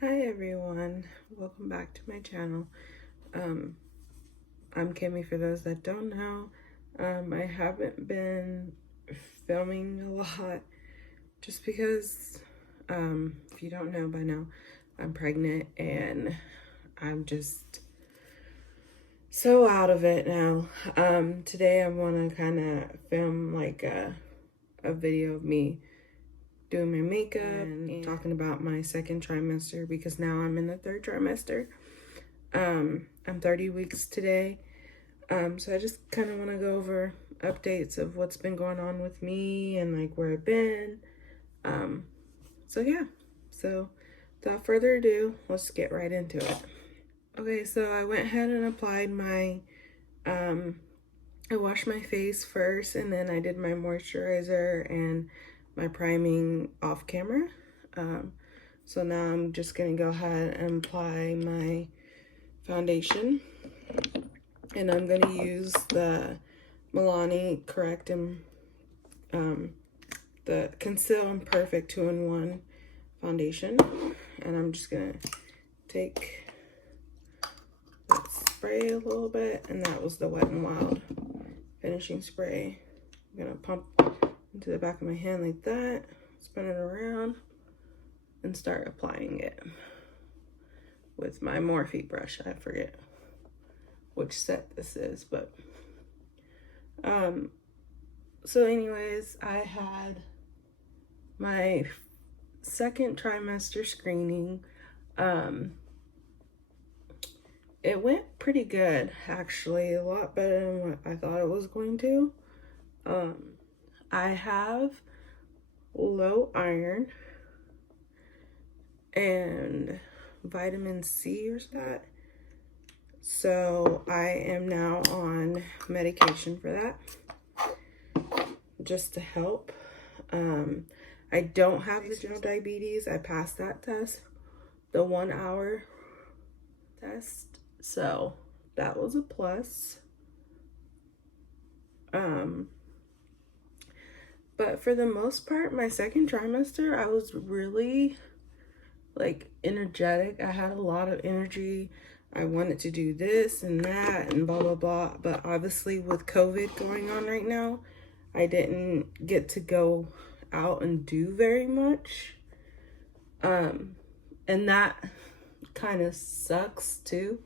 Hi everyone, welcome back to my channel. I'm Kimmy for those that don't know. I haven't been filming a lot just because, if you don't know by now, I'm pregnant and I'm just so out of it now. Today I want to kind of film like a video of me doing my makeup and talking about my second trimester because now I'm in the third trimester. I'm 30 weeks today. So I just kind of want to go over updates of what's been going on with me and like where I've been. So yeah, so without further ado, let's get right into it. Okay, so I went ahead and applied my, I washed my face first and then I did my moisturizer and my priming off camera. So now I'm just gonna go ahead and apply my foundation, and I'm gonna use the Milani Correct and the Conceal and Perfect 2-in-1 foundation, and I'm just gonna take that spray a little bit, and that was the Wet n Wild finishing spray. I'm gonna pump into the back of my hand like that, spin it around, and start applying it with my Morphe brush. I forget which set this is, but so anyways, I had my second trimester screening. It went pretty good, actually, a lot better than what I thought it was going to. I have low iron and vitamin C or that. So I am now on medication for that, just to help. I don't have the general diabetes. I passed that test, the 1 hour test. So that was a plus. But for the most part, my second trimester, I was really like energetic. I had a lot of energy. I wanted to do this and that and blah, blah, blah. But obviously with COVID going on right now, I didn't get to go out and do very much. And that kind of sucks too,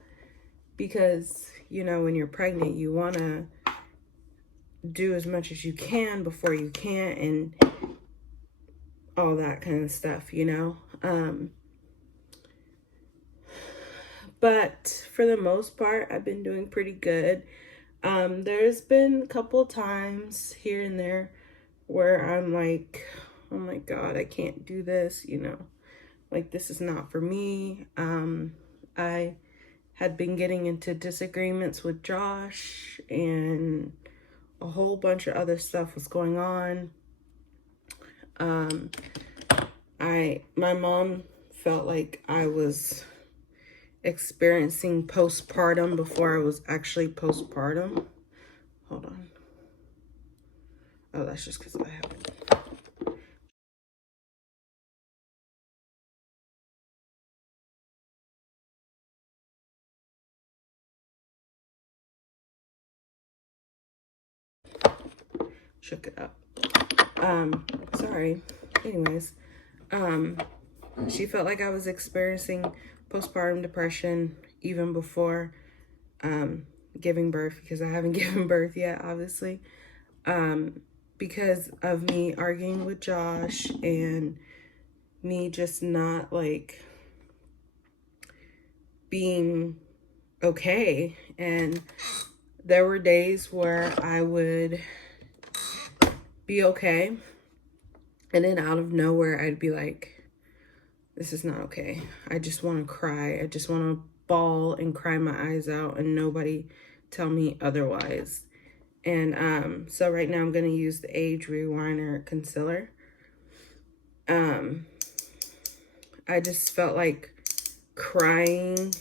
because, you know, when you're pregnant, you want to do as much as you can before you can't and all that kind of stuff, you know. But for the most part, I've been doing pretty good. There's been a couple times here and there where I'm like, oh my God, I can't do this, you know, like this is not for me. I had been getting into disagreements with Josh and a whole bunch of other stuff was going on. My mom felt like I was experiencing postpartum before I was actually postpartum. Hold on. Oh, that's just because I haven't. Shook it up. Sorry. Anyways, she felt like I was experiencing postpartum depression even before giving birth, because I haven't given birth yet, obviously. Because of me arguing with Josh and me just not like being okay. And there were days where I would be okay, and then out of nowhere I'd be like, this is not okay. I just want to cry. I just want to bawl and cry my eyes out and nobody tell me otherwise. And so right now I'm going to use the Age Rewiner concealer. I just felt like crying,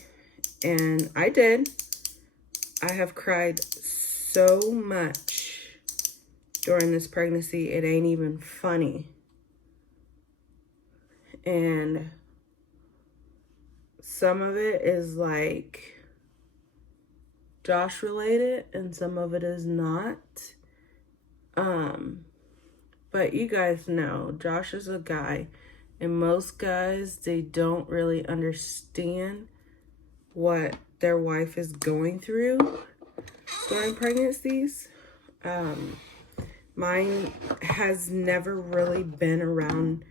and I did. I have cried so much during this pregnancy, it ain't even funny. And some of it is like Josh related and some of it is not. But you guys know Josh is a guy, and most guys, they don't really understand what their wife is going through during pregnancies. Mine has never really been around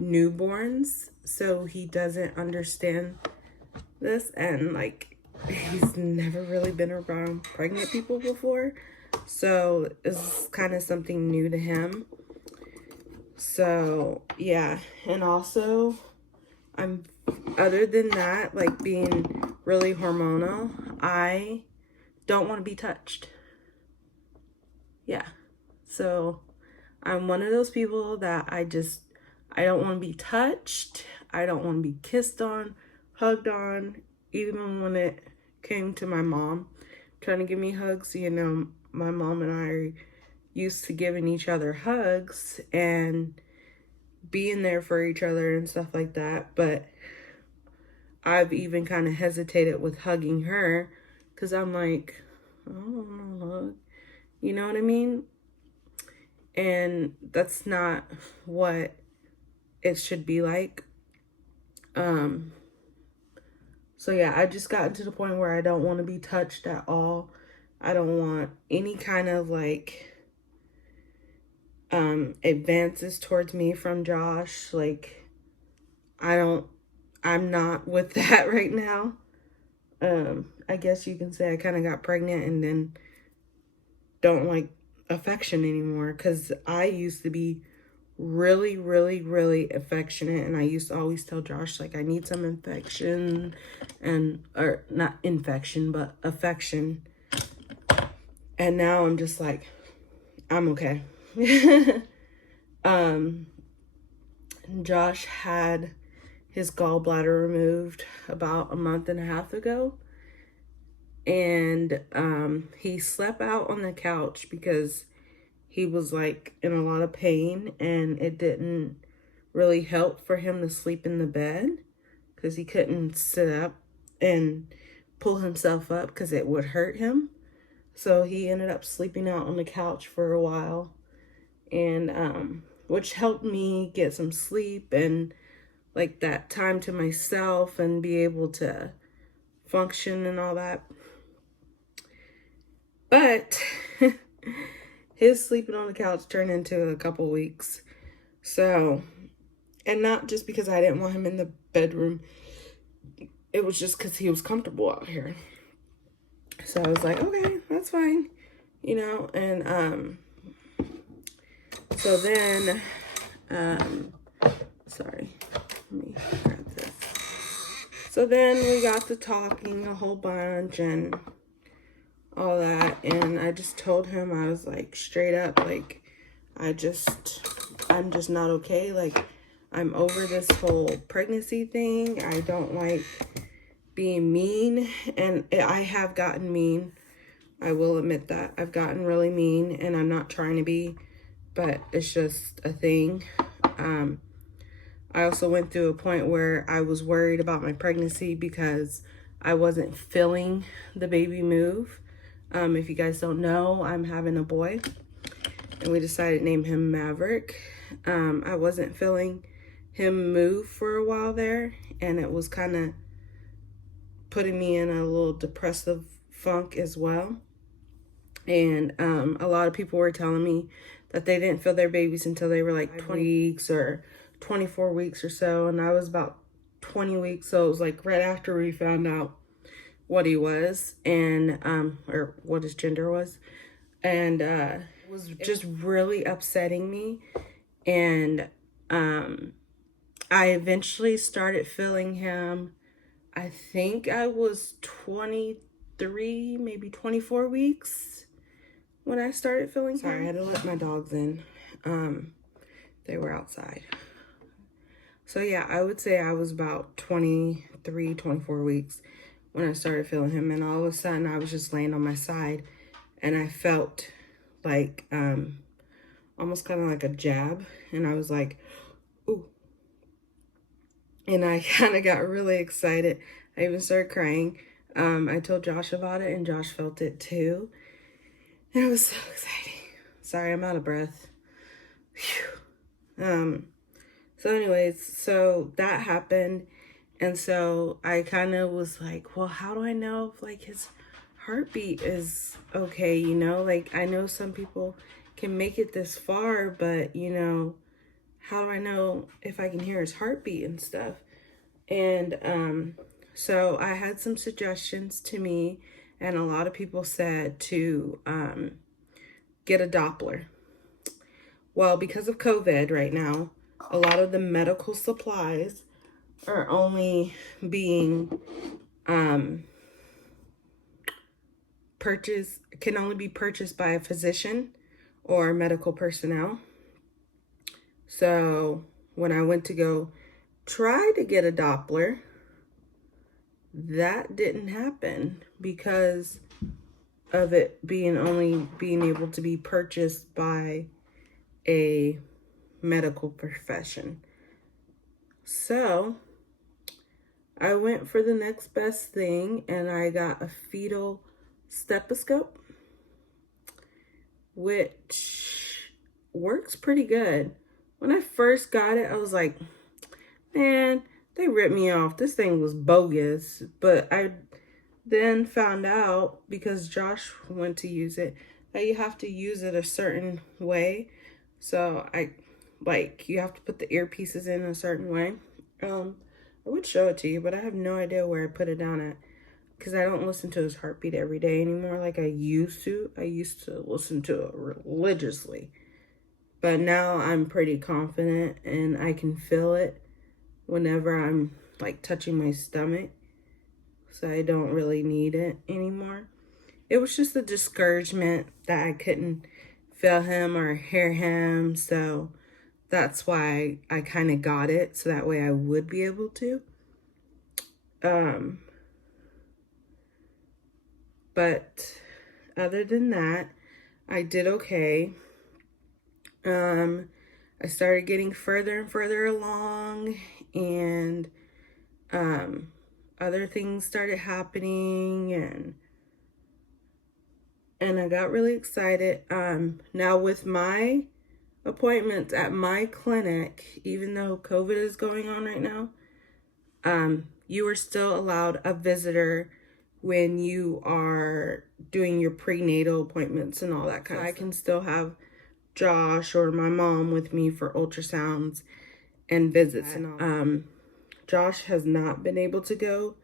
newborns, so he doesn't understand this, and like he's never really been around pregnant people before, so it's kind of something new to him. So yeah, and also other than that, like being really hormonal, I don't want to be touched. Yeah, so I'm one of those people that I don't want to be touched. I don't want to be kissed on, hugged on. Even when it came to my mom trying to give me hugs, you know, my mom and I are used to giving each other hugs and being there for each other and stuff like that. But I've even kind of hesitated with hugging her because I'm like, I don't want to hug. You know what I mean? And that's not what it should be like. So yeah, I just gotten to the point where I don't want to be touched at all. I don't want any kind of like advances towards me from Josh. Like I'm not with that right now. I guess you can say I kind of got pregnant and then don't like affection anymore, because I used to be really, really, really affectionate, and I used to always tell Josh, like, I need some affection, or not infection, but affection. And now I'm just like, I'm okay. Josh had his gallbladder removed about a month and a half ago, and he slept out on the couch because he was like in a lot of pain, and it didn't really help for him to sleep in the bed because he couldn't sit up and pull himself up because it would hurt him. So he ended up sleeping out on the couch for a while, and which helped me get some sleep and like that time to myself and be able to function and all that. But his sleeping on the couch turned into a couple weeks. So, and not just because I didn't want him in the bedroom. It was just because he was comfortable out here. So I was like, okay, that's fine. You know, and so then, sorry, let me grab this. So then we got to talking a whole bunch and all that, and I just told him, I was like, straight up, like, I'm just not okay. Like, I'm over this whole pregnancy thing. I don't like being mean, and I have gotten mean. I will admit that. I've gotten really mean, and I'm not trying to be, but it's just a thing. I also went through a point where I was worried about my pregnancy because I wasn't feeling the baby move. If you guys don't know, I'm having a boy, and we decided to name him Maverick. I wasn't feeling him move for a while there, and it was kind of putting me in a little depressive funk as well. And a lot of people were telling me that they didn't feel their babies until they were like 20 weeks or 24 weeks or so, and I was about 20 weeks, so it was like right after we found out what he was, and or what his gender was, and it was just really upsetting me. And I eventually started feeling him. I think I was 23, maybe 24 weeks when I started feeling him. Sorry, I had to let my dogs in. They were outside. So yeah, I would say I was about 23, 24 weeks when I started feeling him, and all of a sudden I was just laying on my side, and I felt like almost kind of like a jab, and I was like, ooh. and I kind of got really excited. I even started crying. I told Josh about it, and Josh felt it too. And it was so exciting. Sorry, I'm out of breath. Phew. So anyways, so that happened. And so I kind of was like, well, how do I know if like his heartbeat is okay? You know, like I know some people can make it this far, but you know, how do I know if I can hear his heartbeat and stuff? And so I had some suggestions to me, and a lot of people said to get a Doppler. Well, because of COVID right now, a lot of the medical supplies are only being can only be purchased by a physician or medical personnel. So when I went to go try to get a Doppler, that didn't happen because of it only being able to be purchased by a medical profession. So I went for the next best thing, and I got a fetal stethoscope, which works pretty good. When I first got it, I was like, man, they ripped me off. This thing was bogus. But I then found out, because Josh went to use it, that you have to use it a certain way. So you have to put the earpieces in a certain way. I would show it to you, but I have no idea where I put it down at, because I don't listen to his heartbeat every day anymore like I used to. I used to listen to it religiously. But now I'm pretty confident, and I can feel it whenever I'm like touching my stomach. So I don't really need it anymore. It was just a discouragement that I couldn't feel him or hear him. So that's why I kind of got it, so that way I would be able to. But other than that, I did okay. I started getting further and further along, and other things started happening, and I got really excited. Now with my appointments at my clinic, even though COVID is going on right now, you are still allowed a visitor when you are doing your prenatal appointments and all that kind of stuff. I can still have Josh or my mom with me for ultrasounds and visits and all. Josh has not been able to go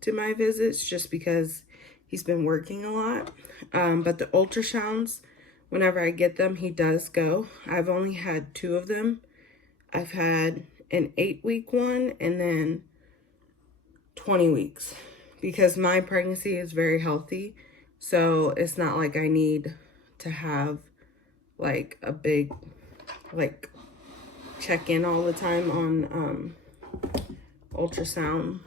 to my visits just because he's been working a lot. But the ultrasounds, whenever I get them, he does go. I've only had 2 of them. I've had an 8-week one and then 20 weeks, because my pregnancy is very healthy. So it's not like I need to have like a big like check in all the time on ultrasound.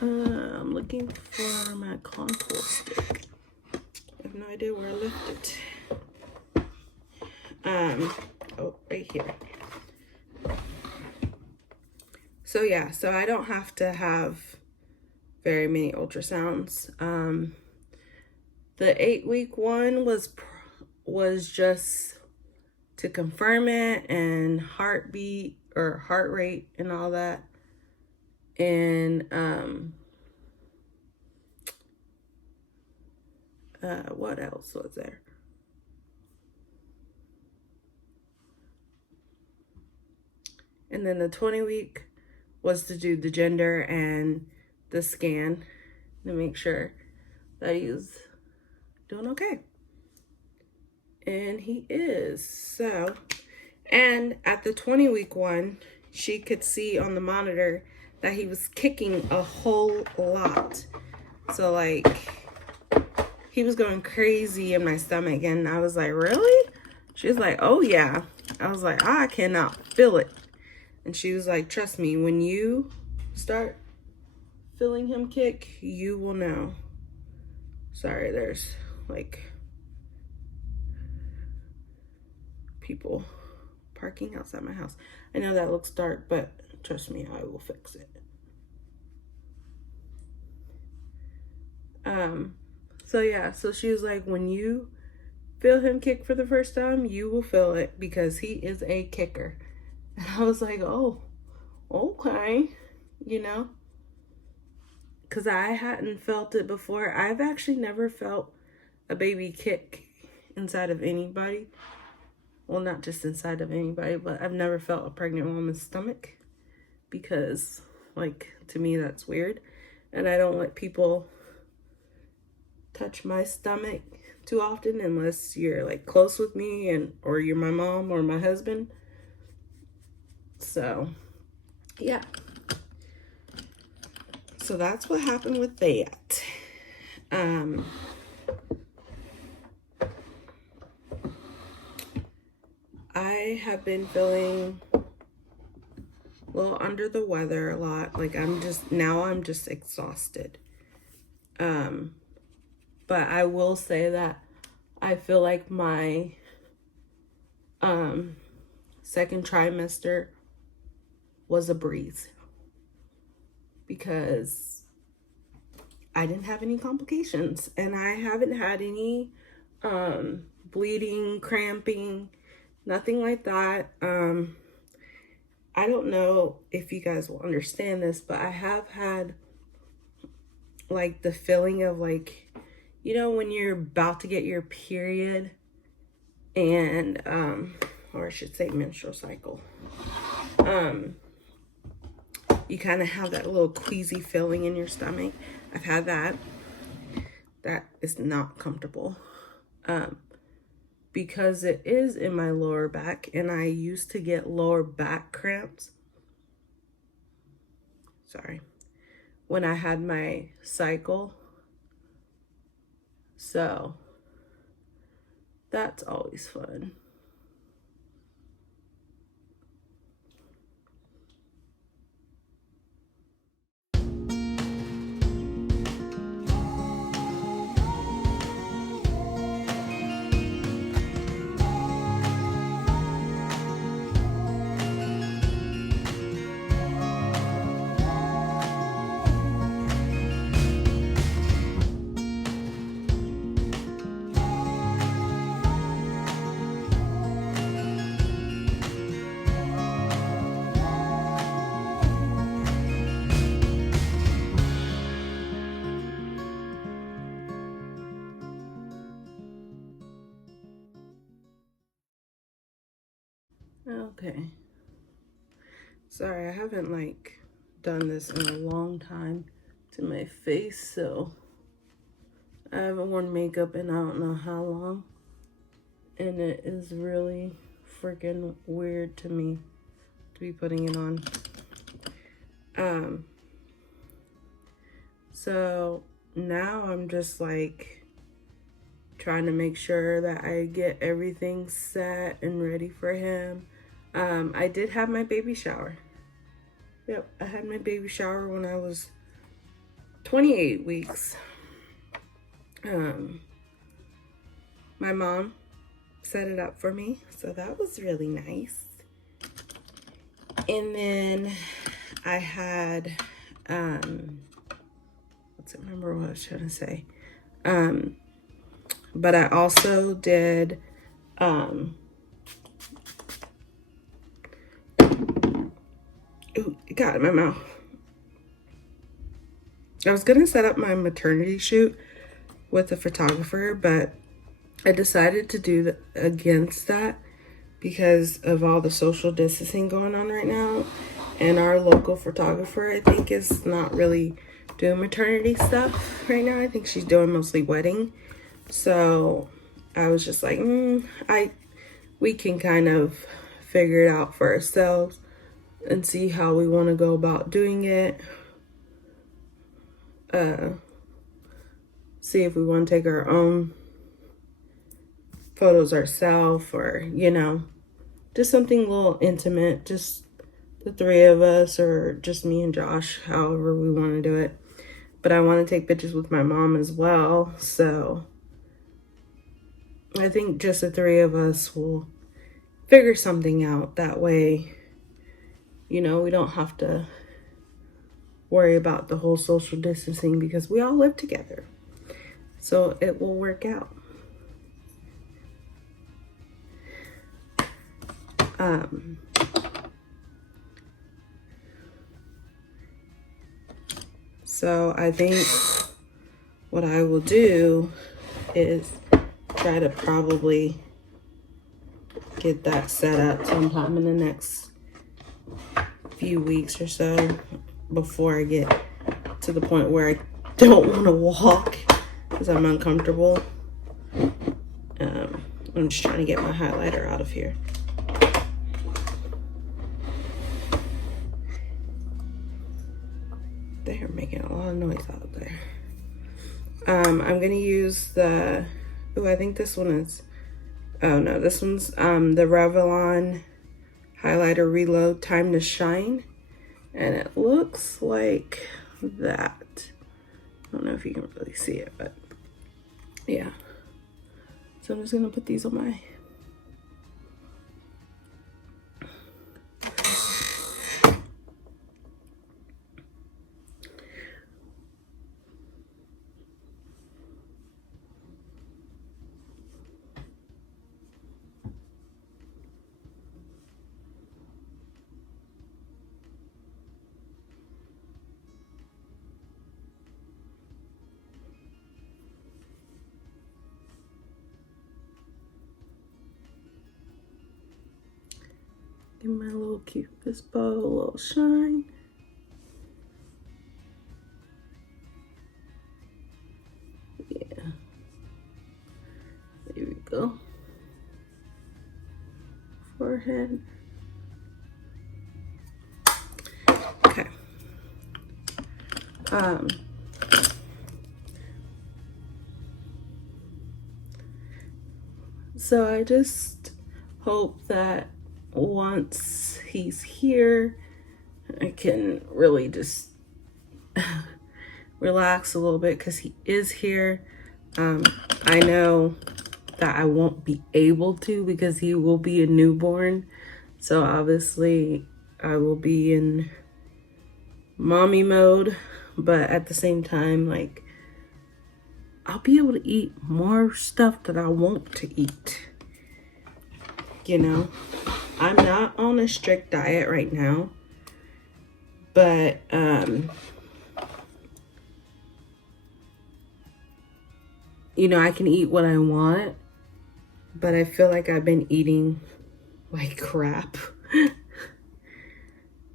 I'm looking for my contour stick. I have no idea where I left it. Oh, right here. So yeah, so I don't have to have very many ultrasounds. The 8-week one was just to confirm it, and heartbeat or heart rate and all that. And what else was there? And then the 20-week was to do the gender and the scan to make sure that he's doing okay. And he is. So, and at the 20-week one, she could see on the monitor that he was kicking a whole lot. So like, he was going crazy in my stomach, and I was like, really? She was like, oh yeah. I was like, I cannot feel it. And she was like, trust me, when you start feeling him kick, you will know. Sorry, there's like people parking outside my house. I know that looks dark, but Trust me, I will fix it. So yeah, so she was like, when you feel him kick for the first time, you will feel it because he is a kicker. And I was like, oh, okay, you know, because I hadn't felt it before. I've actually never felt a baby kick inside of anybody. Well, not just inside of anybody, but I've never felt a pregnant woman's stomach because, like, to me, that's weird. And I don't let people touch my stomach too often unless you're like close with me or you're my mom or my husband. So yeah, so that's what happened with that. I have been feeling a little under the weather a lot. Like I'm just exhausted. But I will say that I feel like my second trimester was a breeze because I didn't have any complications and I haven't had any bleeding, cramping, nothing like that. I don't know if you guys will understand this, but I have had like the feeling of like, you know, when you're about to get your period and, or I should say menstrual cycle, you kind of have that little queasy feeling in your stomach. I've had that. That is not comfortable. Because it is in my lower back and I used to get lower back cramps. Sorry. When I had my cycle. So that's always fun. Okay. Sorry, I haven't like done this in a long time to my face, so I haven't worn makeup in I don't know how long. And it is really freaking weird to me to be putting it on. So now I'm just like trying to make sure that I get everything set and ready for him. I did have my baby shower. Yep, I had my baby shower when I was 28 weeks. My mom set it up for me, so that was really nice. And then I had, let's remember what I was trying to say. But I also did, ooh, it got in my mouth. I was gonna set up my maternity shoot with a photographer, but I decided to do against that because of all the social distancing going on right now. And our local photographer, I think, is not really doing maternity stuff right now. I think she's doing mostly wedding. So I was just like, we can kind of figure it out for ourselves and see how we want to go about doing it. See if we want to take our own photos ourselves, or, you know, just something a little intimate, just the three of us or just me and Josh, however we want to do it. But I want to take pictures with my mom as well, so I think just the three of us will figure something out. That way, You know, we don't have to worry about the whole social distancing because we all live together. So it will work out. So I think what I will do is try to probably get that set up sometime in the next few weeks or so before I get to the point where I don't want to walk because I'm uncomfortable. I'm just trying to get my highlighter out of here. They're making a lot of noise out there. I'm gonna use the, oh, I think this one is, oh no, this one's the Revlon Highlighter Reload Time to Shine. And it looks like that. I don't know if you can really see it, but yeah. So I'm just gonna put these on my give my little cupid's bow a little shine. Yeah. There we go. Forehead. Okay. So I just hope that once he's here, I can really just relax a little bit because he is here. I know that I won't be able to because he will be a newborn. So obviously I will be in mommy mode, but at the same time, like, I'll be able to eat more stuff that I want to eat. You know, I'm not on a strict diet right now, but you know, I can eat what I want, but I feel like I've been eating like crap.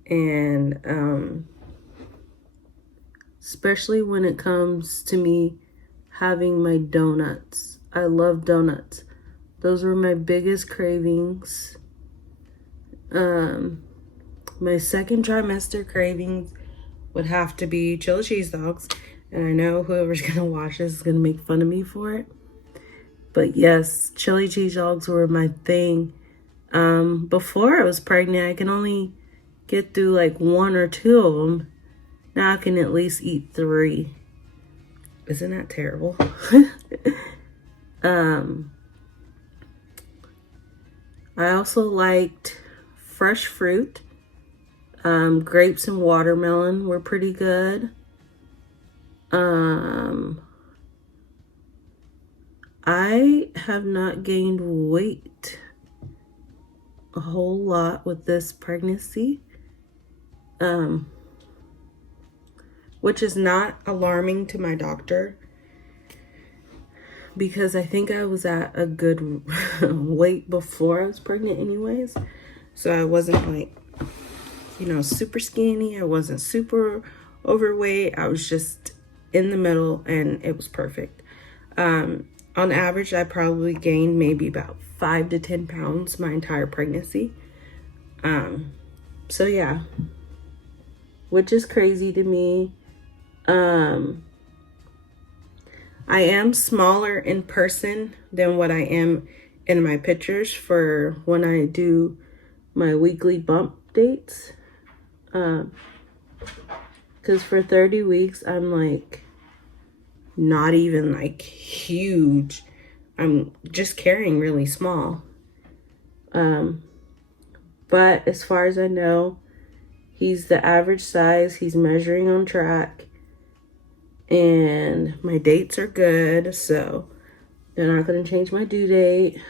And especially when it comes to me having my donuts. I love donuts. Those were my biggest cravings. My second trimester cravings would have to be chili cheese dogs. And I know whoever's gonna watch this is gonna make fun of me for it. But yes, chili cheese dogs were my thing. Before I was pregnant, I can only get through like 1 or 2 of them. Now I can at least eat 3. Isn't that terrible? I also liked fresh fruit. Grapes and watermelon were pretty good. I have not gained weight a whole lot with this pregnancy, which is not alarming to my doctor because I think I was at a good weight before I was pregnant anyways. So I wasn't like, you know, super skinny. I wasn't super overweight. I was just in the middle and it was perfect. On average, I probably gained maybe about 5 to 10 pounds my entire pregnancy. So yeah, which is crazy to me. I am smaller in person than what I am in my pictures for when I do my weekly bump dates. Because for 30 weeks, I'm like not even like huge. I'm just carrying really small. But as far as I know, He's the average size. He's measuring on track. And my dates are good, so they're not going to change my due date.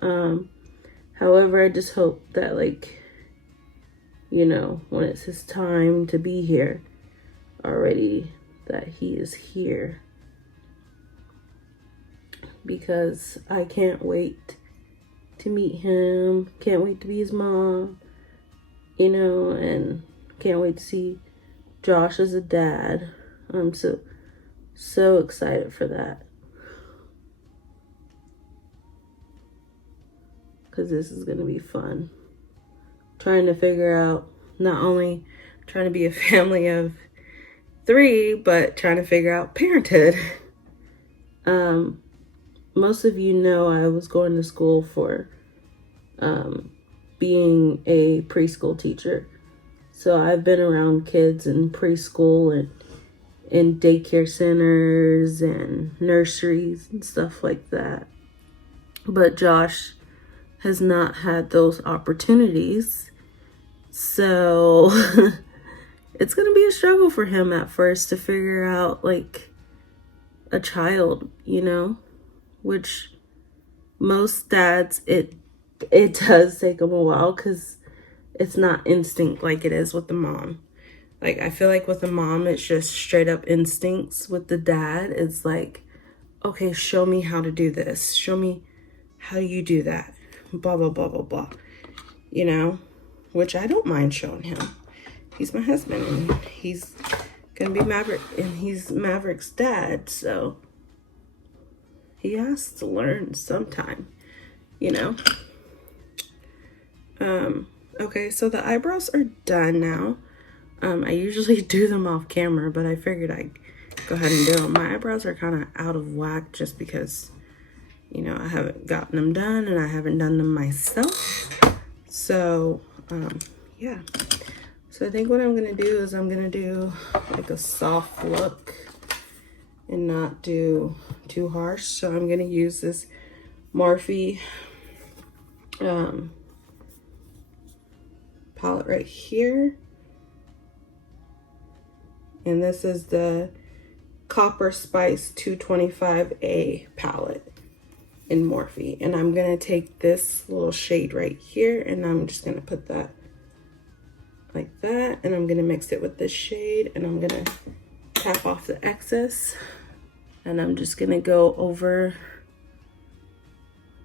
However, I just hope that, like, you know, when it's his time to be here already, that he is here. Because I can't wait to meet him. Can't wait to be his mom. You know, and can't wait to see Josh as a dad. I'm so excited for that. Because this is going to be fun. Trying to figure out, not only trying to be a family of 3, but trying to figure out parenthood. Most of you know I was going to school for being a preschool teacher. So I've been around kids in preschool and in daycare centers and nurseries and stuff like that. But Josh has not had those opportunities. So it's going to be a struggle for him at first to figure out, like, a child, you know, which most dads, it does take them a while because it's not instinct like it is with the mom. Like, I feel like with the mom, it's just straight up instincts. With the dad, it's like, okay, show me how to do this. Show me how you do that. Blah, blah, blah, blah, blah. You know, which I don't mind showing him. He's my husband, and he's gonna be Maverick, and he's Maverick's dad, so he has to learn sometime, you know. Okay, so the eyebrows are done now. I usually do them off camera, but I figured I'd go ahead and do them. My eyebrows are kind of out of whack just because, you know, I haven't gotten them done and I haven't done them myself. So, yeah. So I think what I'm going to do is I'm going to do like a soft look and not do too harsh. So I'm going to use this Morphe palette right here. And this is the Copper Spice 225A palette in Morphe. And I'm going to take this little shade right here and I'm just going to put that like that. And I'm going to mix it with this shade and I'm going to tap off the excess. And I'm just going to go over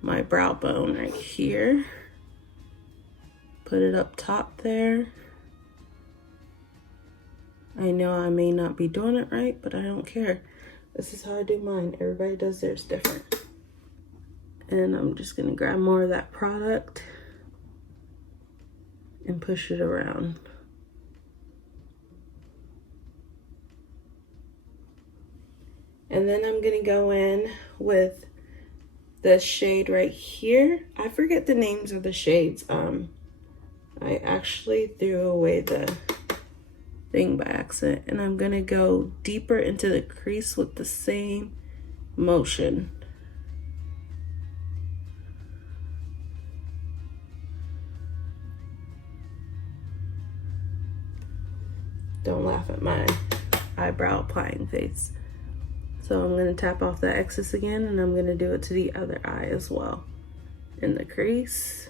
my brow bone right here. Put it up top there. I know I may not be doing it right, but I don't care. This is how I do mine. Everybody does theirs different. And I'm just gonna grab more of that product and push it around. And then I'm gonna go in with the shade right here. I forget the names of the shades. I actually threw away the thing by accident, and I'm gonna go deeper into the crease with the same motion. Don't laugh at my eyebrow applying face. So I'm gonna tap off that excess again, and I'm gonna do it to the other eye as well in the crease.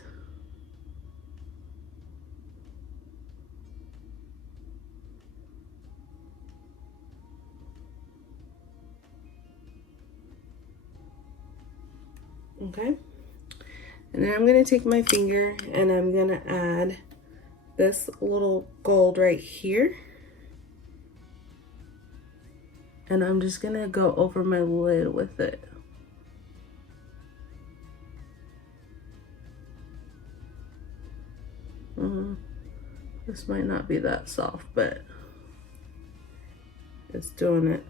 Okay, and then I'm gonna take my finger and I'm gonna add this little gold right here. And I'm just gonna go over my lid with it. This might not be that soft, but it's doing it.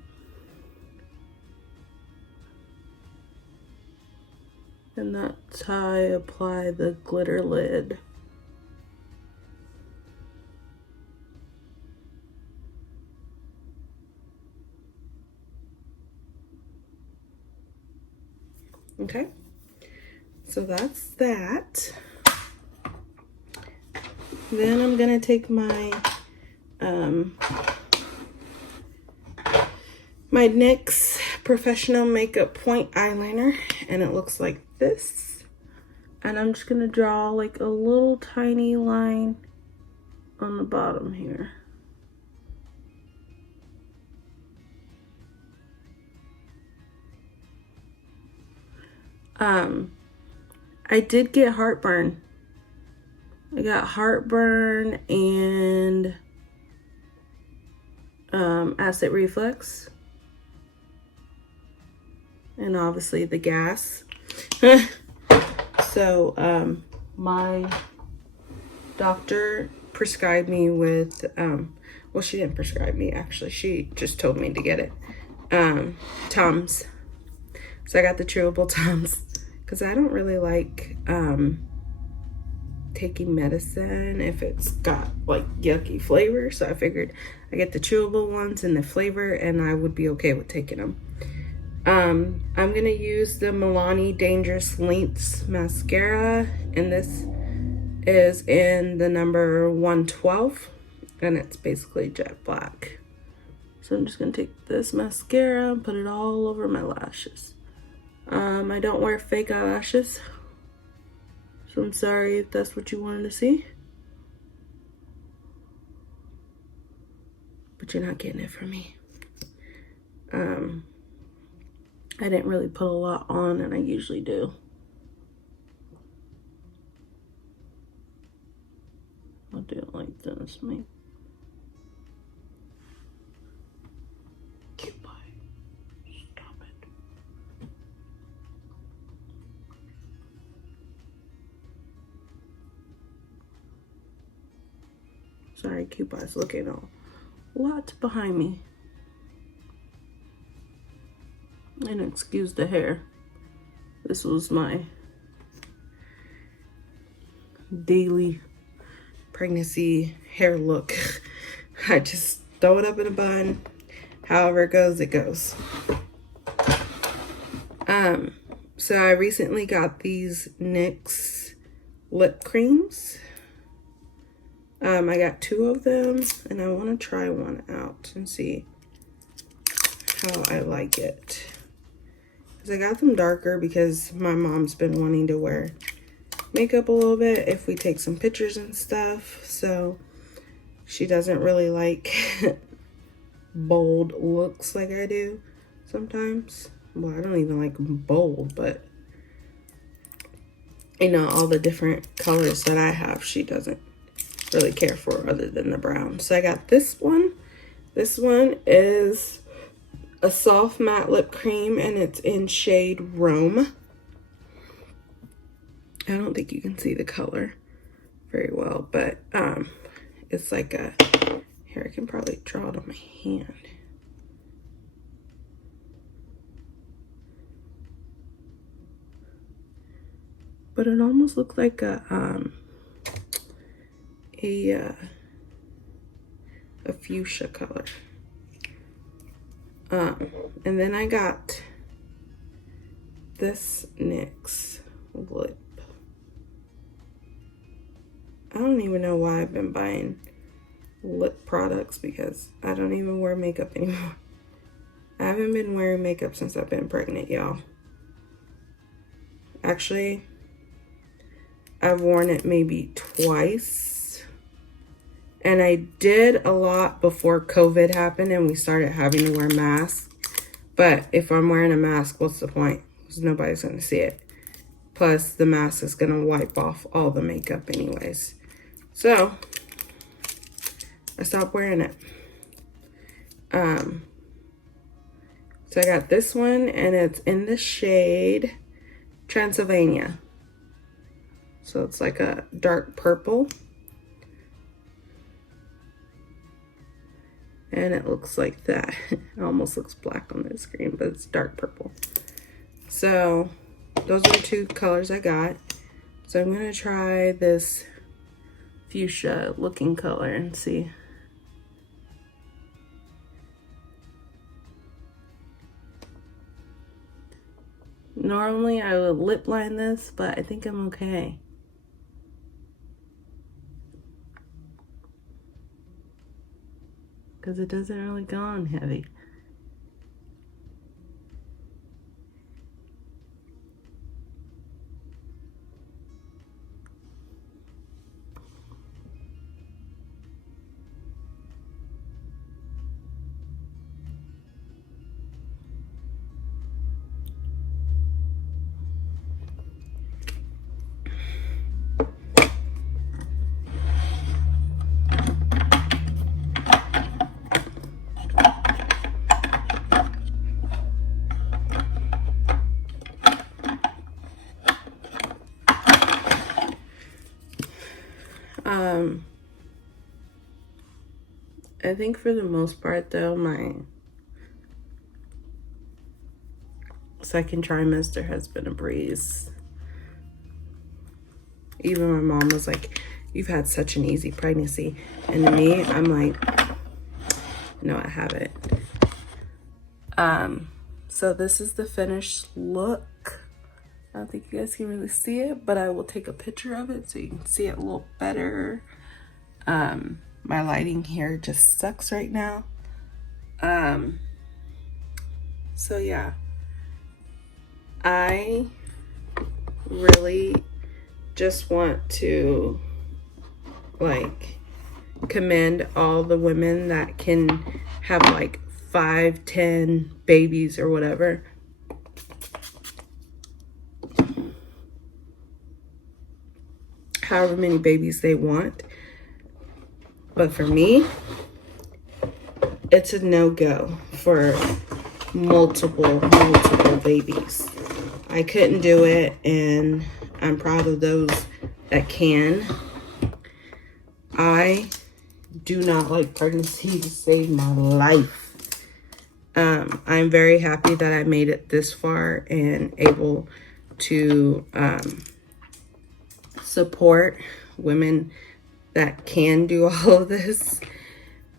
And that's how I apply the glitter lid. Okay, so that's that. Then I'm gonna take my my NYX Professional Makeup Point Eyeliner, and it looks like this. And I'm just gonna draw like a little tiny line on the bottom here. I did get heartburn. I got heartburn and acid reflux, and obviously the gas. So my doctor prescribed me with well, she didn't prescribe me, actually she just told me to get it, Tums. So I got the chewable Tums because I don't really like taking medicine if it's got like yucky flavor, so I figured I get the chewable ones and the flavor and I would be okay with taking them. I'm gonna use the Milani Dangerous Lengths mascara, and this is in the number 112, and it's basically jet black. So I'm just gonna take this mascara and put it all over my lashes. I don't wear fake eyelashes, so I'm sorry if that's what you wanted to see, but you're not getting it from me. I didn't really put a lot on, and I usually do. I'll do it like this, maybe. Cute boy. Stop it. Sorry, cute boy's looking all lots behind me. And excuse the hair. This was my daily pregnancy hair look. I just throw it up in a bun. However it goes, it goes. So I recently got these NYX lip creams. I got 2 of them, and I want to try one out and see how I like it. Because I got them darker because my mom's been wanting to wear makeup a little bit if we take some pictures and stuff. So she doesn't really like bold looks like I do sometimes. Well, I don't even like bold, but you know, all the different colors that I have, she doesn't really care for other than the brown. So I got this one. This one is a soft matte lip cream, and it's in shade Rome. I don't think you can see the color very well, but it's like a, here, I can probably draw it on my hand. But it almost looks like a fuchsia color. And then I got this NYX lip. I don't even know why I've been buying lip products because I don't even wear makeup anymore. I haven't been wearing makeup since I've been pregnant, y'all. Actually, I've worn it maybe twice. And I did a lot before COVID happened and we started having to wear masks. But if I'm wearing a mask, what's the point? Because nobody's going to see it. Plus, the mask is going to wipe off all the makeup anyways. So, I stopped wearing it. So I got this one, and it's in the shade Transylvania. So it's like a dark purple. And it looks like that. It almost looks black on the screen, but it's dark purple. So those are the 2 colors I got. So I'm gonna try this fuchsia looking color and see. Normally I would lip line this, but I think I'm okay. because it doesn't really go on heavy. I think for the most part though, my second trimester has been a breeze. Even my mom was like, you've had such an easy pregnancy. And to me, I'm like, no, I haven't. So this is the finished look. I don't think you guys can really see it, but I will take a picture of it so you can see it a little better. My lighting here just sucks right now. So yeah, I really just want to like commend all the women that can have like 5, 10 babies or whatever. However many babies they want. But for me, it's a no-go for multiple babies. I couldn't do it, and I'm proud of those that can. I do not like pregnancy to save my life. I'm very happy that I made it this far and able to support women that can do all of this.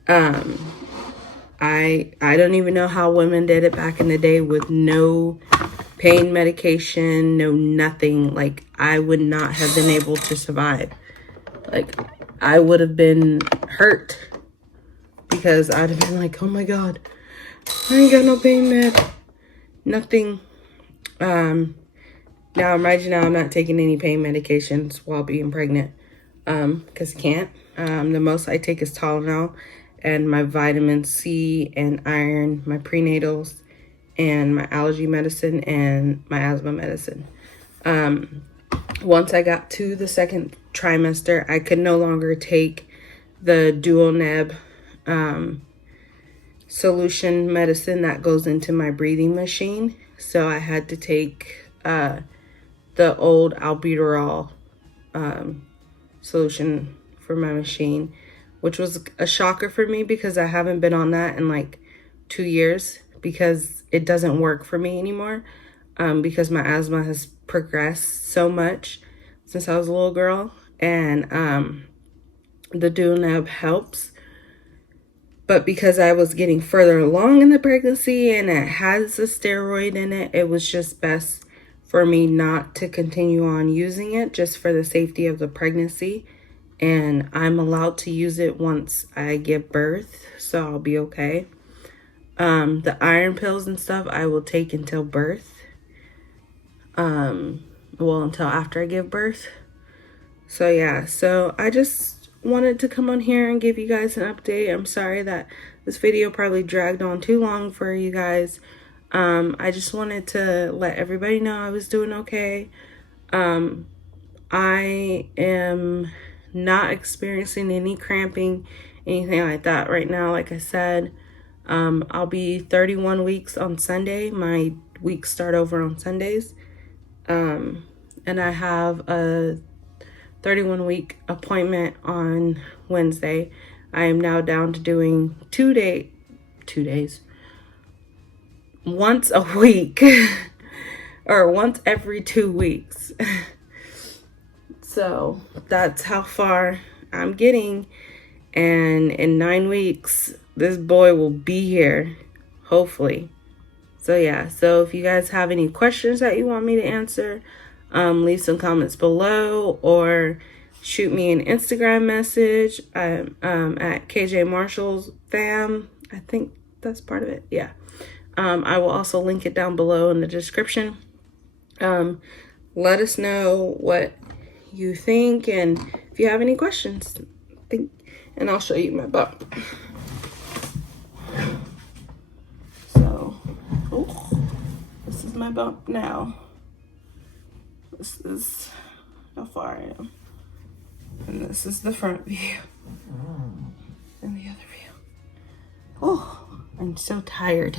I don't even know how women did it back in the day with no pain medication, no nothing. Like, I would not have been able to survive. Like, I would have been hurt because I'd have been like, oh my God, I ain't got no pain med, nothing. Now, mind you, now I'm not taking any pain medications while being pregnant, because I can't. The most I take is Tylenol and my vitamin C and iron, my prenatals, and my allergy medicine and my asthma medicine. Once I got to the second trimester, I could no longer take the dual neb solution medicine that goes into my breathing machine. So I had to take the old albuterol solution for my machine, which was a shocker for me because I haven't been on that in like 2 years because it doesn't work for me anymore, because my asthma has progressed so much since I was a little girl, and the dual neb helps. But because I was getting further along in the pregnancy and it has a steroid in it, it was just best for me not to continue on using it, just for the safety of the pregnancy. And I'm allowed to use it once I give birth, so I'll be okay. The iron pills and stuff I will take until birth. Well, until after I give birth. So yeah, so I just wanted to come on here and give you guys an update. I'm sorry that this video probably dragged on too long for you guys. I just wanted to let everybody know I was doing okay. I am not experiencing any cramping, anything like that right now. Like I said, I'll be 31 weeks on Sunday. My weeks start over on Sundays. And I have a 31-week appointment on Wednesday. I am now down to doing 2 days, once a week, or once every 2 weeks. So that's how far I'm getting. And in 9 weeks, this boy will be here, hopefully. So yeah, so if you guys have any questions that you want me to answer, leave some comments below, or shoot me an Instagram message at KJMARSHALLS fam. I think that's part of it. Yeah. I will also link it down below in the description. Let us know what you think and if you have any questions. And I'll show you my bump. So, oh, this is my bump now. This is how far I am. And this is the front view. And the other view. Oh, I'm so tired.